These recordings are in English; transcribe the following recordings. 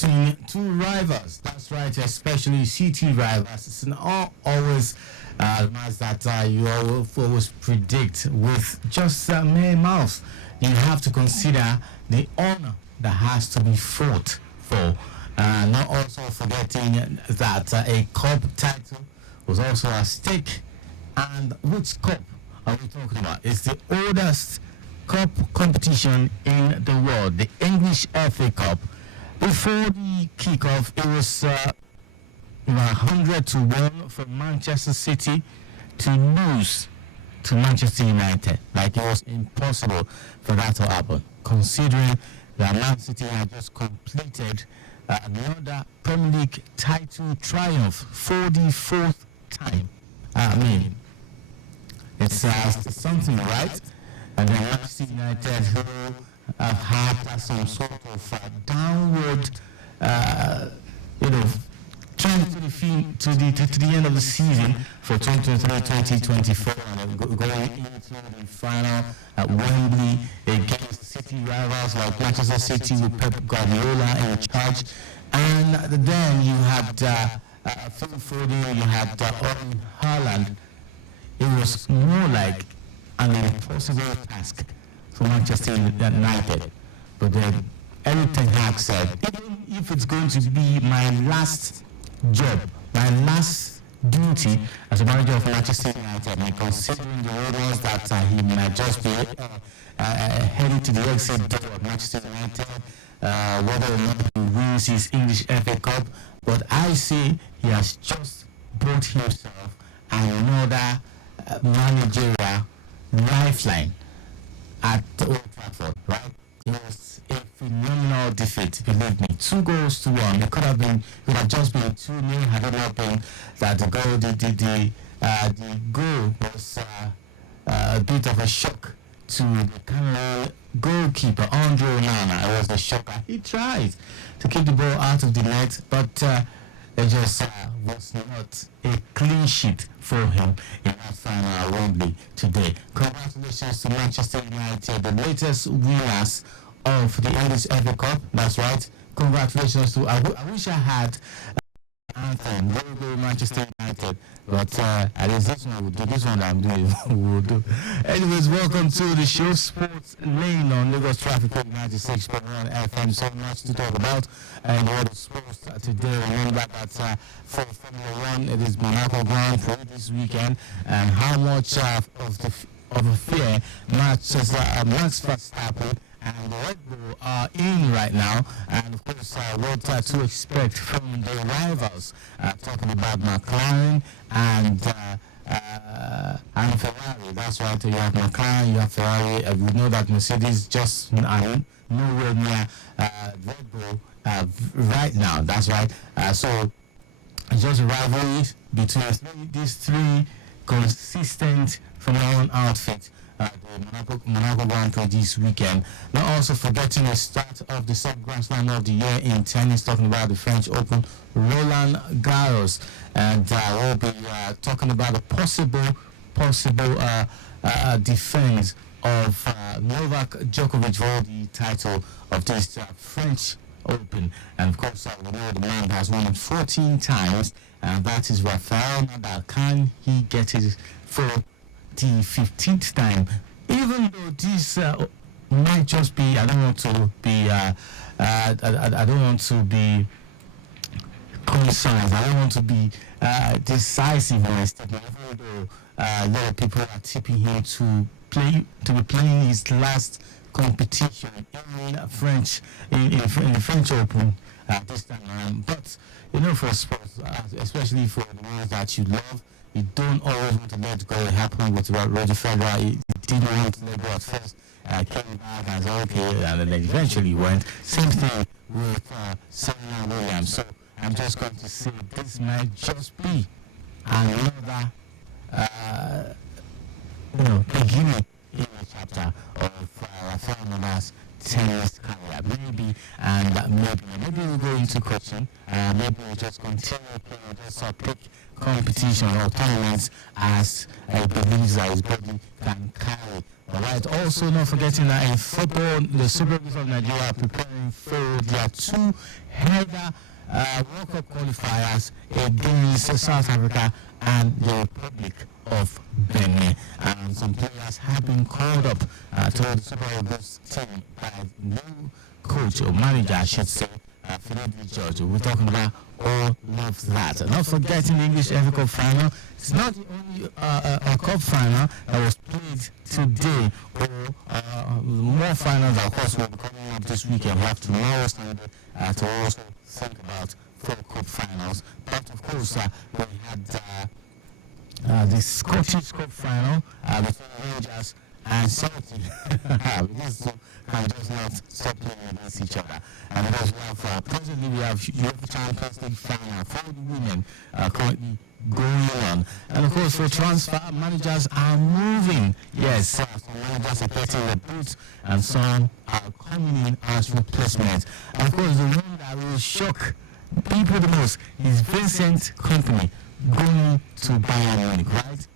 between two rivals. That's right, especially city rivals. It's not always match that you always predict with just mere mouth. You have to consider the honor that has to be fought for. Not also forgetting that a cup title was also at stake. And which cup are we talking about? It's the oldest cup competition in the world, the English FA Cup. Before the kickoff, it was 100-1 for Manchester City to lose to Manchester United. Like, it was impossible for that to happen, considering that Man City had just completed another Premier League title triumph for the fourth time. I mean, it's something, right? And then Manchester United, who have had some sort of downward, trend to the end of the season for 2023-2024, and going into the final at Wembley against City rivals like Manchester City with Pep Guardiola in charge. And then you had Phil Foden, you had Erling Haaland. It was more like an impossible task for Manchester United. But then Erik ten Hag said, even if it's going to be my last job, my last duty as a manager of Manchester United, and considering the rumors that he might just be heading to the exit door of Manchester United, whether or not he wins his English FA Cup, but I say he has just brought himself another managerial lifeline at Old Trafford, right? It was a phenomenal defeat, believe me. 2-1. It could have just been 2-0 had it not been that the goal was a bit of a shock to the Cameroon goalkeeper Andre Onana. It was a shocker. He tried to keep the ball out of the net, but it just was not a clean sheet for him in that final at Wembley today. Congratulations to Manchester United, the latest winners of the English FA Cup. That's right. Congratulations to. I wish I had anthem. Go Manchester United. But at least this one will do. This one I'm doing will do. Anyways, welcome to the show, Sports Lane on Lagos Traffic 96.1 FM. So much to talk about and all the sports today. Remember that for Formula One, it is Monaco Grand Prix this weekend, and how much of a fear Max Verstappen and Red Bull are in right now, and of course what to expect from the rivals, talking about McLaren and Ferrari. That's right, you have McLaren, you have Ferrari. We know that Mercedes just nowhere near Red Bull right now. That's right. So it's just a rivalry between these three consistent Formula One outfits. The Monaco Grand Prix this weekend. Not also forgetting the start of the second Grand Slam of the year in tennis, talking about the French Open, Roland Garros, and we'll be talking about the possible defense of Novak Djokovic for the title of this French Open. And of course, we know the man has won it 14 times, and that is Rafael Nadal. Can he get it for the 15th time? Even though this might just be, I don't want to be concise. I don't want to be decisive in my statement. Even though a lot of people are tipping him to be playing his last competition in the French Open this time around. But for sports, especially for the ones that you love, you don't always want to let go. It happened with Roger Federer. He didn't want to let go at first. Came back and said, okay, and then eventually went. Same thing with Serena Williams. So I'm just going to say this might just be another, beginning in a chapter of Rafael Nadal's tennis career. Maybe we'll go into coaching. Maybe we'll just continue playing just pick competition or tournaments as he believes that his body can carry All right. Also, not forgetting that in football, the Super Eagles of Nigeria are preparing for their two-header World Cup qualifiers against South Africa and the Republic of Benin. And some players have been called up to the Super Eagles team by new coach or manager, I should say, Philip George. We're talking about all of that. Not forgetting the English FA Cup final. It's not the only a cup final that was played today, or more finals, of course, will be coming up this weekend. We have tomorrow Sunday to also think about 4 cup finals. But of course, we had the Scottish Cup final between Rangers and Celtic. These two can just not stop playing against each other. And because presently we have UEFA Champions League final for the women currently going on. And of course, for transfer, managers are moving. Yes, some managers are getting the boots and some are coming in as replacements. And of course, the one that will shock people the most is Vincent Kompany going to Bayern Munich, right?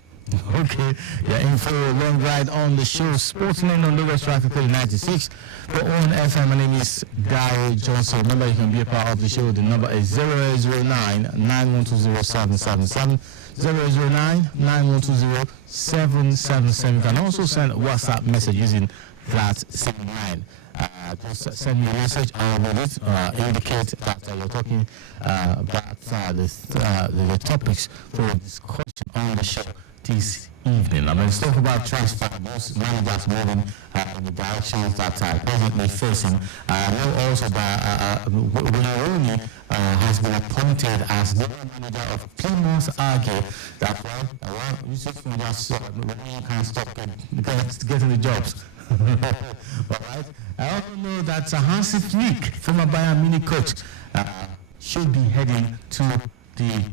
Okay, you're in for a long ride on the show. Sportsman on Lagos Traffic 96. For on FM, my name is Gary Johnson. Remember, you can be a part of the show. The number is 009-9120-777. 009-9120-777. You can also send a WhatsApp message using that same line. Just send me a message and with it indicate that you're talking about the topics for discussion on the show this evening. I'm going to talk about transfer. Most managers moving in the directions that are presently facing. I know also that Wayne Rooney has been appointed as the manager of Plymouth Argyle. That you just can't stop getting the jobs. Alright. I also know that Hansi Flick, former Bayern Munich coach, should be heading to the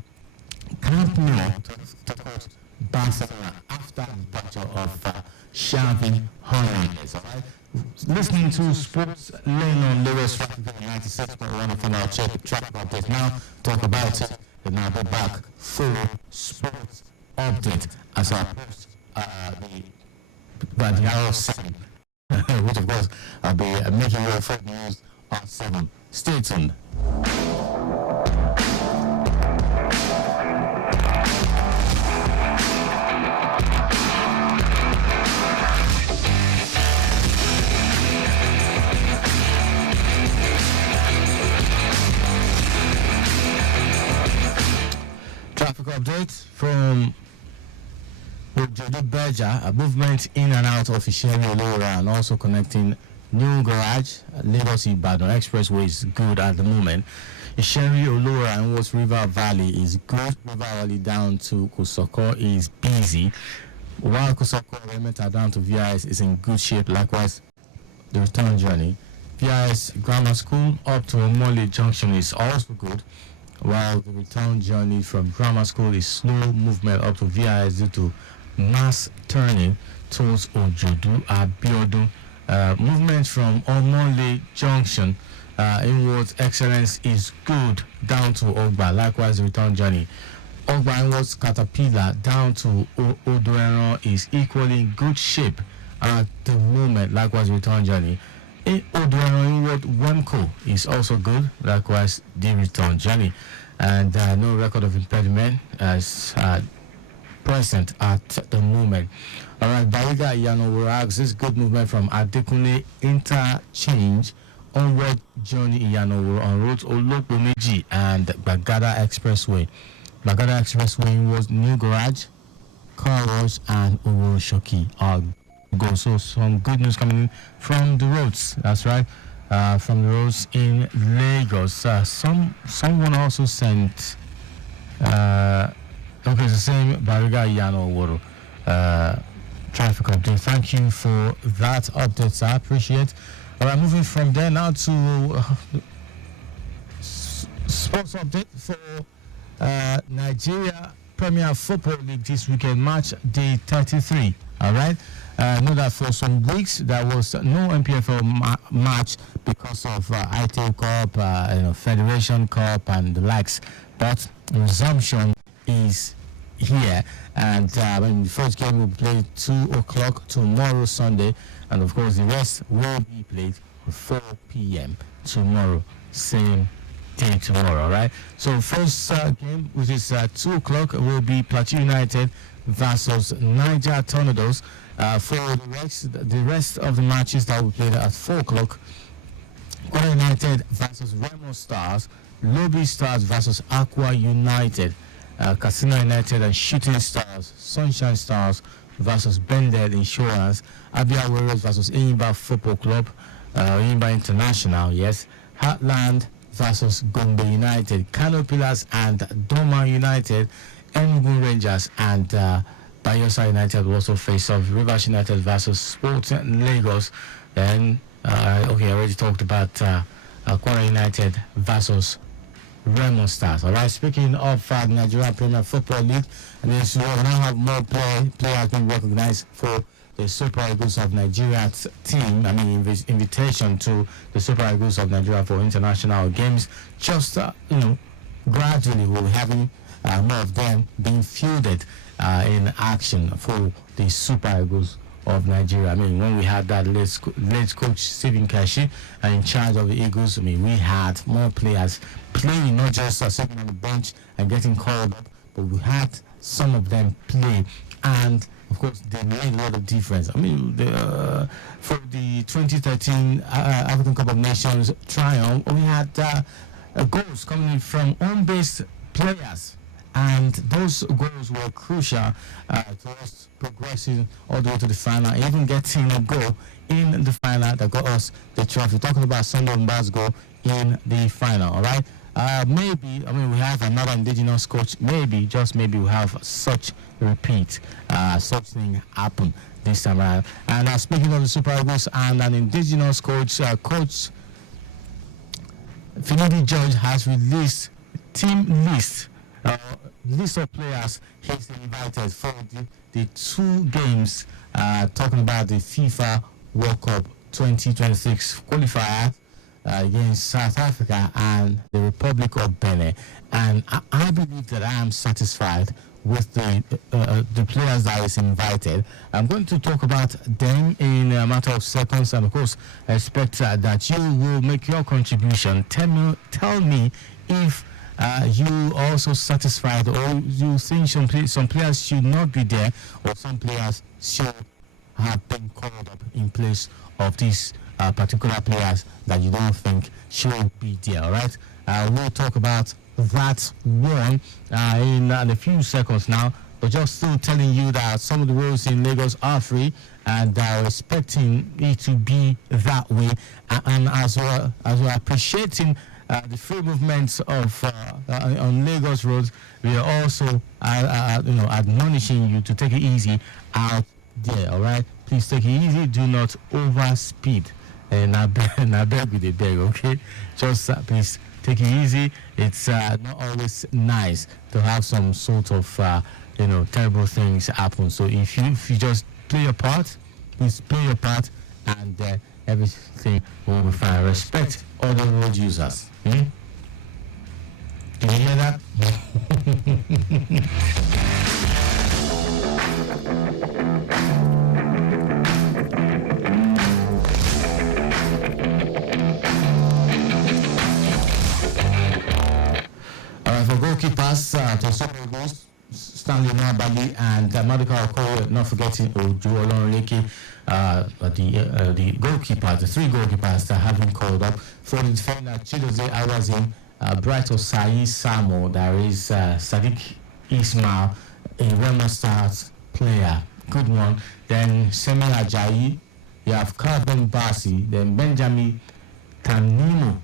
Camp Nou to coach Barcelona after the departure of Xavi Hernandez. Alright. Listening to Sports Lane on Lewis 96.1 from our traffic update. Now talk about it, and now go back for sports update as I post the hour 7, which of course I'll be making your fake news at 7. Stay tuned. Traffic update from Ojodu Berger, a movement in and out of Isheri Olora and also connecting New Garage, Lagos Ibadan Expressway is good at the moment. Isheri Olora and West River Valley is good. River Valley down to Kosoko is busy. While Kosoko Remeta down to VIS is in good shape. Likewise, the return journey. VIS Grammar School up to Omole Junction is also good. While the return journey from Grammar School is slow movement up to VIS due to mass turning towards Ojodu Abiodun. Movement from Omole Junction inwards excellence is good down to Ogba. Likewise, the return journey. Ogba inwards Caterpillar down to Odoeron is equally in good shape at the moment. Likewise, the return journey. Odoeron inward Wemco is also good. Likewise, the return journey. And no record of impediment as present at the moment. Alright, Bariga Iyano this good movement from Adekunle Interchange onward journey Iyano on roads Olopomeji and Bagada Expressway. Bagada Expressway was New Garage, Car Wash and Oroshoki are go. So some good news coming in from the roads. That's right. From the roads in Lagos. Someone also sent okay, it's the same Bariga Yano Woro traffic update. Thank you for that update, sir. I appreciate. All right, moving from there now to sports update for Nigeria Premier Football League this weekend, match day 33. All right. Know that for some weeks there was no MPFL match because of ITO Cup, Federation Cup, and the likes. But resumption is here. And the first game will be played 2 o'clock tomorrow, Sunday. And of course, the rest will be played 4 p.m. tomorrow, same day tomorrow, right? So first game, which is 2 o'clock, will be Plateau United versus Niger Tornadoes. For the rest of the matches that will be played at 4 o'clock, Kwara United versus Remo Stars, Lobby Stars versus Aqua United, Casino United and Shooting Stars, Sunshine Stars versus Bended Insurance, Abia Warriors versus Enyimba Football Club, Enyimba International, yes, Heartland versus Gombe United, Kano Pillars and Doma United, Enugu Rangers and Bayelsa United will also face off. Rivers United versus Sporting Lagos. Then, I already talked about Kwara United versus Remo Stars. All right. Speaking of the Nigeria Premier Football League, and this will now have more players being recognized for the Super Eagles of Nigeria team. I mean, invitation to the Super Eagles of Nigeria for international games. Just gradually we'll be having more of them being fielded in action for the Super Eagles of Nigeria. I mean, when we had that late coach Stephen Kashi in charge of the Eagles, I mean, we had more players playing, not just sitting on the bench and getting called up, but we had some of them play, and of course they made a lot of difference. I mean, for the 2013 African Cup of Nations triumph, we had goals coming in from home-based players. And those goals were crucial to us progressing all the way to the final, even getting a goal in the final that got us the trophy. Talking about Sunday Mba's goal in the final, all right? Maybe, I mean, we have another indigenous coach. Maybe, just maybe, we have such repeat, such thing happen this time around. And speaking of the Super Eagles and an indigenous coach, Coach Finidi George has released team list of players he's invited for the 2 games talking about the FIFA World Cup 2026 qualifier against South Africa and the Republic of Benin. And I believe that I am satisfied with the players that is invited. I'm going to talk about them in a matter of seconds, and of course I expect that you will make your contribution. Tell me if you also satisfied, or you think some players should not be there, or some players should have been called up in place of these particular players that you don't think should be there. All right, we'll talk about that one in a few seconds now, but just still telling you that some of the roads in Lagos are free, and expecting it to be that way, and as we're appreciating the free movements of on Lagos roads, we are also admonishing you to take it easy out there. All right, please take it easy. Do not overspeed. And I beg with a beg. Okay, just please take it easy. It's not always nice to have some sort of terrible things happen. So if you just play your part, please play your part, and everything will be fine. Respect other road users. Can you hear that? For goalkeepers, to Super Eagles, Stanley Nwabali and Maduka Okoye, not forgetting Ojo Olorunleke, the goalkeepers, the 3 goalkeepers that have been called up. For the defender, Chidozie Awazim, Bright Osai Samo, there is Sadiq Ismail, a Remo Stars player, good one. Then Semi Ajayi, you have Calvin Bassi, then Benjamin Tanimo,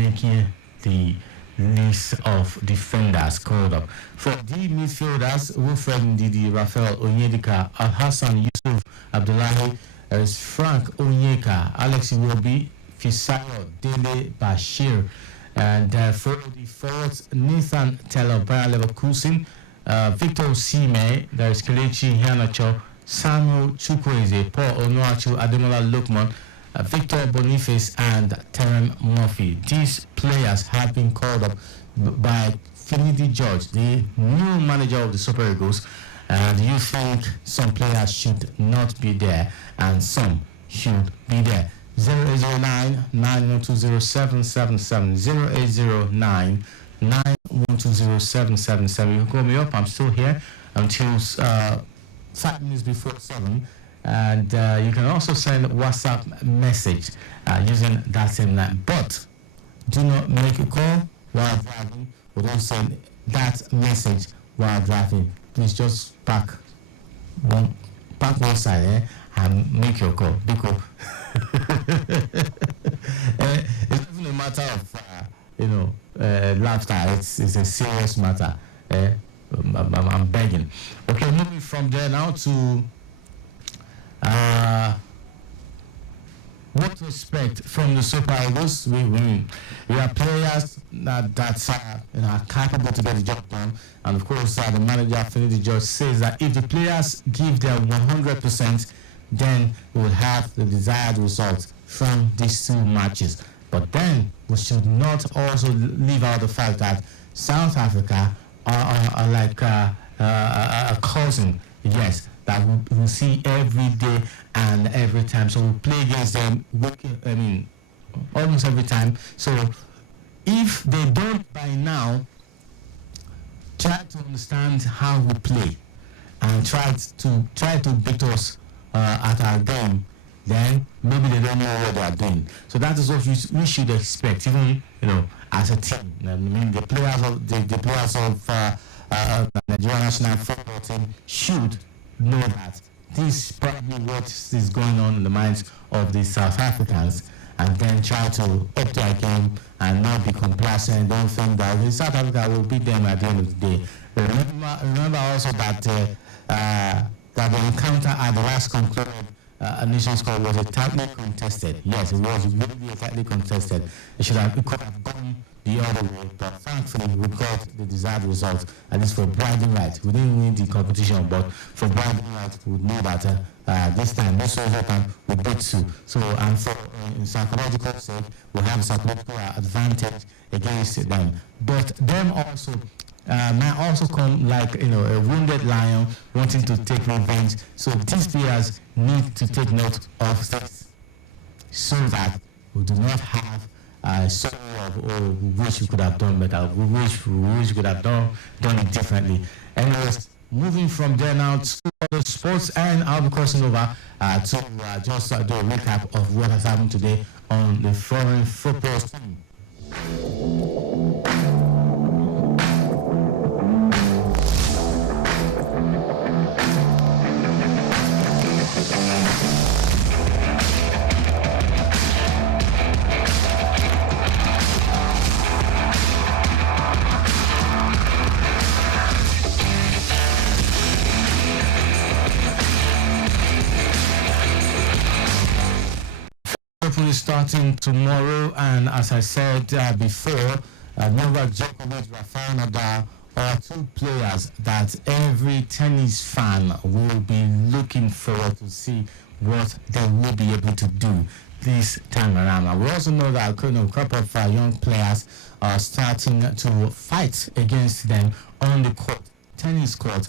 making the list of defenders called up. For the midfielders, Wilfred Ndidi, Rafael Onyedika, Hassan Yusuf Abdullahi, there is Frank Onyeka, Alex Iwobi, Fisayo Dele Bashir, and for the forwards, Nathan Teller, Bayer Leverkusen, Victor Osimhen, there is Kelechi Iheanacho, Samuel Chukwueze, Paul Onuachu, Ademola Lookman, Victor Boniface and Terem Murphy. These players have been called up by Finidi George, the new manager of the Super Eagles. And you think some players should not be there and some should be there? 0809 9120 0809 9120 You can call me up. I'm still here until 5 minutes before 7. And you can also send a WhatsApp message using that same line. But do not make a call while driving, or don't send that message while driving. Please just park one side and make your call. Because it's not a matter of laughter. It's a serious matter. I'm begging. Okay, moving from there now to what to expect from the Super Eagles. We have players that are capable to get the job done, and of course the manager Finidi George says that if the players give their 100%, then we will have the desired result from these two matches. But then we should not also leave out the fact that South Africa are like a cousin, yes, that we see every day and every time. So we play against them, almost every time. So if they don't by now try to understand how we play and try to beat us at our game, then maybe they don't know what they are doing. So that is what we should expect, even as a team. I mean, the players of the Nigerian national football team should know that this is probably what is going on in the minds of the South Africans, and then try to up their game and not be complacent. Don't think that South Africa will beat them at the end of the day. Remember also that that the encounter at the last concluded Nations Cup was tightly contested. Yes, it was really tightly contested. It could have gone the other way, but thankfully we got the desired result, at least for bragging rights. We didn't win the competition, but for bragging rights, we know that this time, this time, we beat two. So, and for in psychological sake, we have psychological advantage against them. But them also might also come like a wounded lion wanting to take revenge. So these players need to take note of this, so that we do not have sorrow of, we wish we could have done better. We wish we could have done it differently. Anyways, moving from there now to other sports, and I'll be crossing over to just do a recap of what has happened today on the foreign football team. Starting tomorrow, and as I said before, Novak Djokovic, Rafael Nadal are two players that every tennis fan will be looking forward to see what they will be able to do this time around. And we also know that a couple of young players are starting to fight against them on the court, tennis court,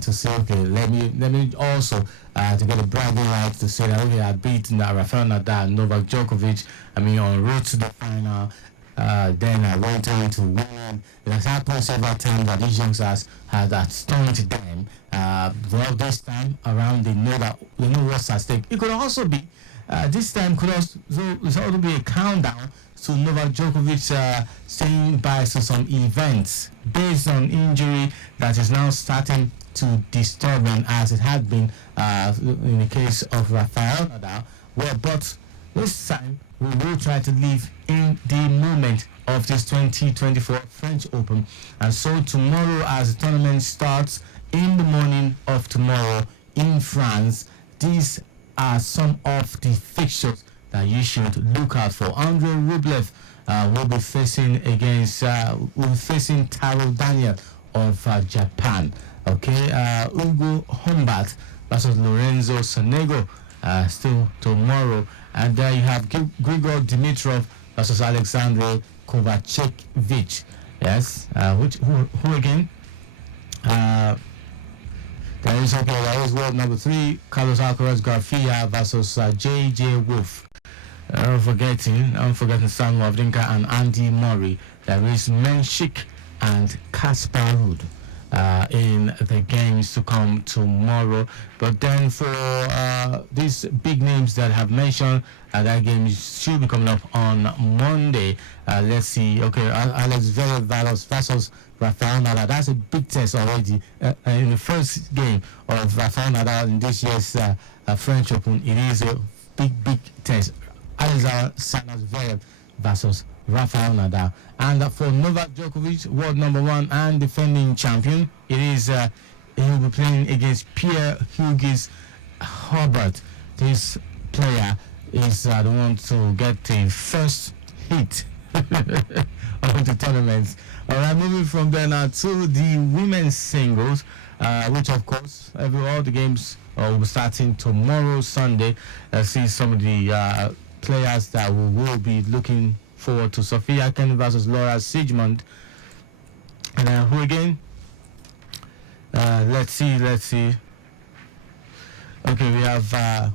to say, okay, let me also to get a bragging right to say that, okay, I beat Rafael Nadal, Novak Djokovic, on road to the final. Then I went on to win. It has happened several times that these youngsters had stunned them. Well, this time around, they know what's at stake. It could also be this time could also be a countdown to Novak Djokovic saying bye to some events based on injury that is now starting to disturb him, as it had been in the case of Rafael Nadal. Well, but this time we will try to live in the moment of this 2024 French Open. And so tomorrow, as the tournament starts in the morning of tomorrow in France, these are some of the fixtures that you should look out for. Andrei Rublev will be facing Taro Daniel of Japan. Okay, Ugo Humbert versus Lorenzo Sonego still tomorrow. And there you have Grigor Dimitrov versus Alexander Kovacevic. Yes. Who again? There is world number 3, Carlos Alcaraz Garcia versus J.J. Wolf. I'm forgetting Sam Wawrinka and Andy Murray. There is Menchik and Kasper Ruud in the games to come tomorrow. But then for these big names that have mentioned, that game should be coming up on Monday. Let's see. Okay, Alex Zverev versus Rafael Nadal. That's a big test already. In the first game of Rafael Nadal in this year's French Open, it is a big test. Alexander Zverev versus Rafael Nadal. And for Novak Djokovic, world number 1 and defending champion, it is he will be playing against Pierre-Hugues Herbert. This player is the one to get the first hit of the tournament. All right, moving from there now to the women's singles, which of course all the games will be starting tomorrow, Sunday. See some of the players that we will be looking forward to. Sophia Kenin versus Laura Siegemund. And who again? Let's see. Okay, we have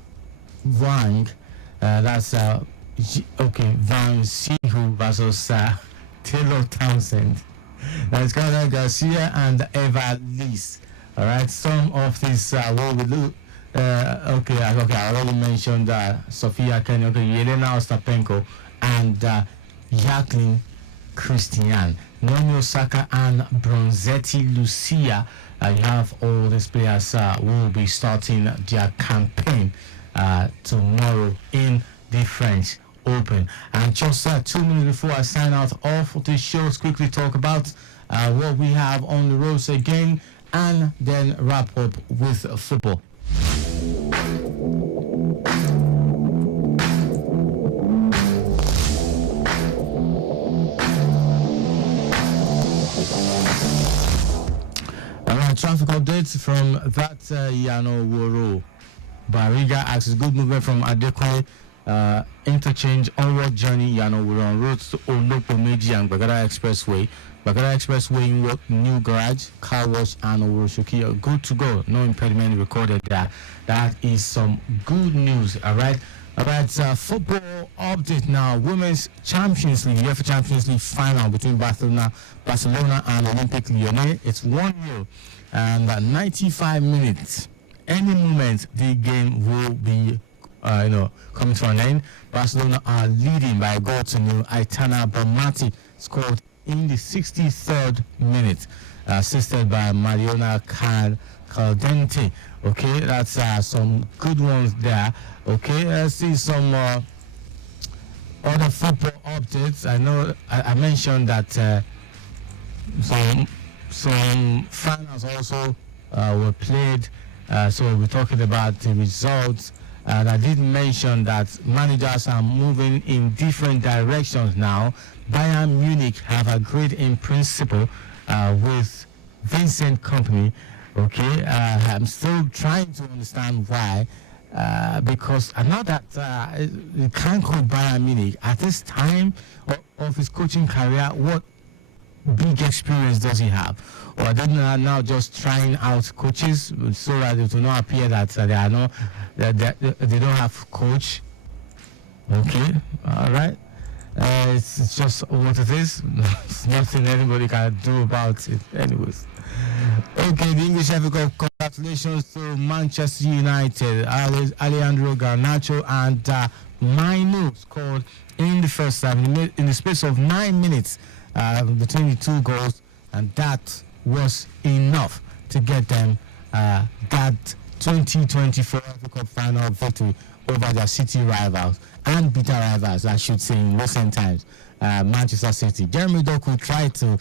Wang. That's Van Sihu versus Taylor Townsend. That's Caroline Garcia and Eva Lise. All right, some of these will be look. I already mentioned Sophia Kenin, Yelena Ostapenko, and Jacqueline Christian, Naomi Osaka, and Bronzetti Lucia. You have all these players will be starting their campaign tomorrow in the French Open. And just 2 minutes before I sign out off of this show, let's quickly talk about what we have on the roads again, and then wrap up with football. Traffic updates from that Yano Woro. Bariga asks good movement from Adequate interchange onward journey Yano Woro on roads to Olopo Meji and Bagada Expressway. Bagada Expressway in work, new garage, car wash, and Oroshoki are good to go. No impediment recorded there. That is some good news. All right. Football update now. Women's Champions League, UEFA Champions League final between Barcelona and Olympique Lyonnais. It's 1-0 and 95 minutes. Any moment the game will be coming to an end. Barcelona are leading by a goal to nil. Aitana Bonmati scored in the 63rd minute, assisted by Mariona Caldente. Okay, that's some good ones there. Okay, let's see some other football updates. I know I mentioned that some finals also were played, so we'll be talking about the results. And I did mention that managers are moving in different directions now. Bayern Munich have agreed in principle with Vincent Kompany. Okay, I'm still trying to understand why. Because I know that you can't coach Bayern Munich at this time of his coaching career. What big experience does he have? Or are they now just trying out coaches so that it will not appear that they don't have coach? Okay, all right. It's just what it is. There's nothing anybody can do about it, anyways. Okay, the English FA Cup, congratulations to Manchester United. Alejandro Garnacho and Mainu scored in the first half in the space of 9 minutes between the two goals, and that was enough to get them that 2024 FA Cup final victory over their city rivals and bitter rivals, I should say, in recent times. Manchester City. Jeremy Doku tried to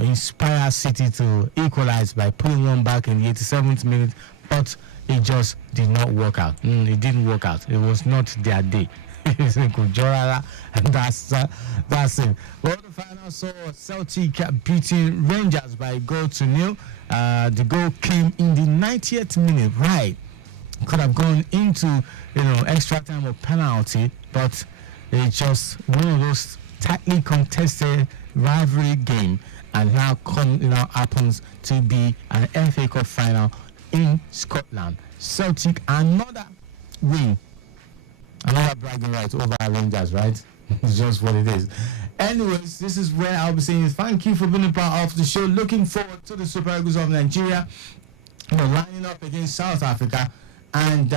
inspire City to equalize by putting one back in the 87th minute, but it just did not work out. It didn't work out. It was not their day. And that's it. Well, the final saw Celtic beating Rangers by a goal to nil. The goal came in the 90th minute. Right, could have gone into extra time or penalty, but it's just one of those tightly contested rivalry game, and now happens to be an FA Cup final in Scotland. Celtic, another win, another bragging right over our Rangers, right? It's just what it is. Anyways, this is where I'll be saying thank you for being a part of the show. Looking forward to the Super Eagles of Nigeria, lining up against South Africa and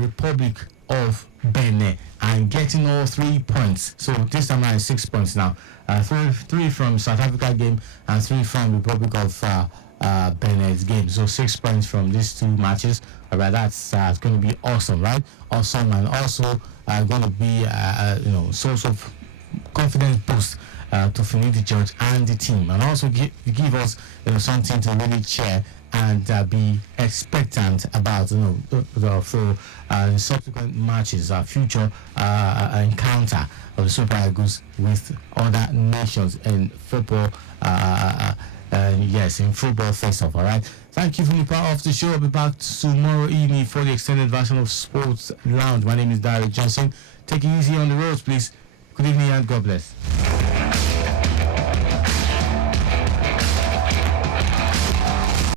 Republic of Benin and getting all 3 points. So this time around 6 points now. Three from South Africa game and 3 from Republic of Benin's game. So 6 points from these 2 matches. Alright, that's going to be awesome, right? Awesome, and also going to be source of confidence boost to Finidi George and the team, and also give us something to really cheer and be expectant about for subsequent matches, future encounter of the Super Eagles with other nations in football. Yes, in football face-off. All right. Thank you for being part of the show. I'll be back tomorrow evening for the extended version of Sports Lounge. My name is Derek Johnson. Take it easy on the roads, please. Good evening and God bless.